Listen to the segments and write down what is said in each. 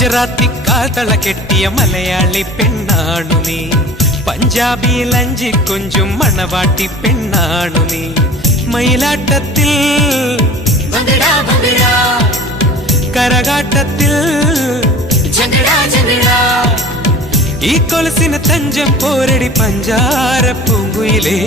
ഗുജറാത്തി കാതള കെട്ടിയ മലയാളി പെണ്ണാണു നീ, പഞ്ചാബിയിൽ അഞ്ചി കൊഞ്ചും മണവാട്ടി പെണ്ണാണു നീ. മയിലാട്ടത്തിൽ കരകാട്ടത്തിൽ ഈ കൊലസിന് തഞ്ചം പോരടി പഞ്ചാര പൂങ്കുയിലേ.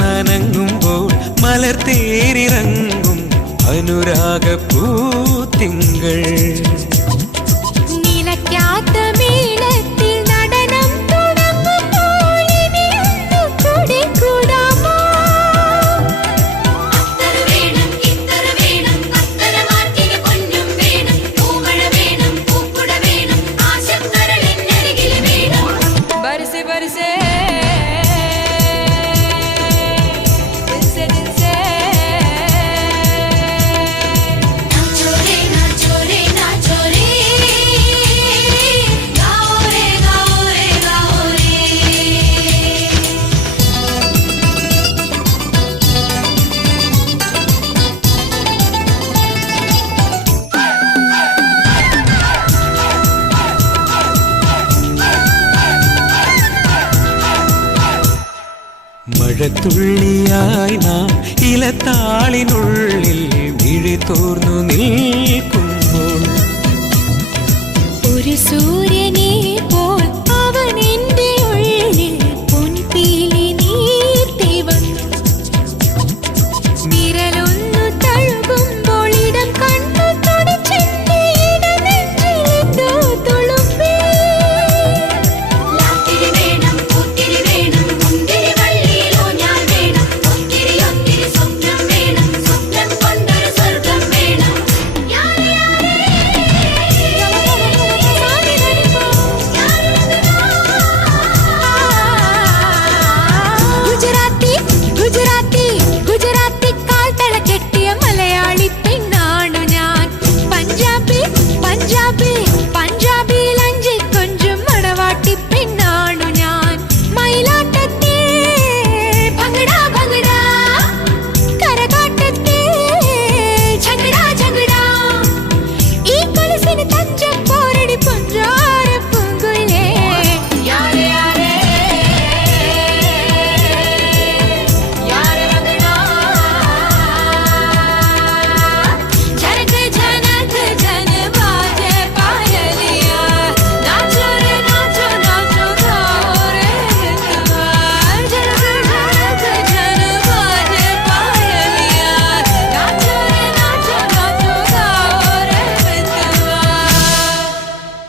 നനങ്ങുമ്പോൾ മലർ തേരിറങ്ങും അനുരാഗ പൂത്തിങ്കൾ. നിലയ്ക്കാത്ത മേളത്തിൽ നടനം തുടങ്ങുമ്പോൾ ഇനിയൊന്നു കൂടെ കൂടാമോ? അത്തര വേണം ഇത്തര വേണം അത്തര മാറ്റിന് പൊന്നും വേണം, പൂമഴ വേണം പൂക്കുട വേണം, ആശക്കരളിനരികിൽ വേണം. ബർസെ ബർസെ മഴത്തുള്ളിയായി നാം ഇലത്താളിനുള്ളിൽ വിഴി തോർന്നു നിൽക്കുമ്പോൾ ഒരു സൂര്യനെ